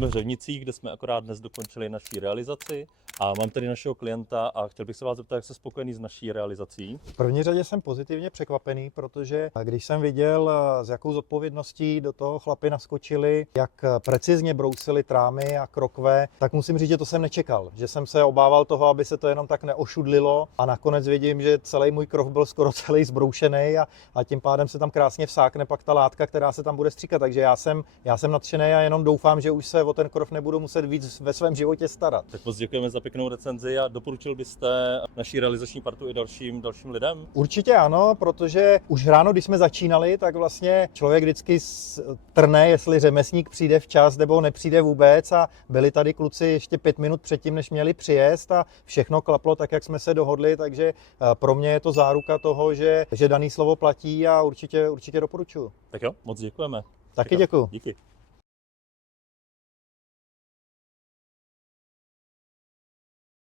Jsme v Řevnicích, kde jsme akorát dnes dokončili naší realizaci a mám tady našeho klienta a chtěl bych se vás zeptat, jak jste spokojený s naší realizací. V první řadě jsem pozitivně překvapený, protože když jsem viděl, s jakou zodpovědností do toho chlapi naskočili, jak precizně brousili trámy a krokve, tak musím říct, že to jsem nečekal. Že jsem se obával toho, aby se to jenom tak neošudlilo a nakonec vidím, že celý můj krok byl skoro celý zbroušený a tím pádem se tam krásně vsákne pak ta látka, která se tam bude stříkat. Takže já jsem nadšený a jenom doufám, že už se o ten krov nebudu muset víc ve svém životě starat. Tak moc děkujeme za pěknou recenzi a doporučil byste naší realizační partu i dalším lidem? Určitě ano, protože už ráno, když jsme začínali, tak vlastně člověk vždycky trne, jestli řemeslník přijde včas nebo nepřijde vůbec a byli tady kluci ještě 5 minut předtím, než měli přijet a všechno klaplo tak, jak jsme se dohodli, takže pro mě je to záruka toho, že daný slovo platí a určitě doporučuji. Tak jo, moc děkujeme. Taky děkuju. Díky.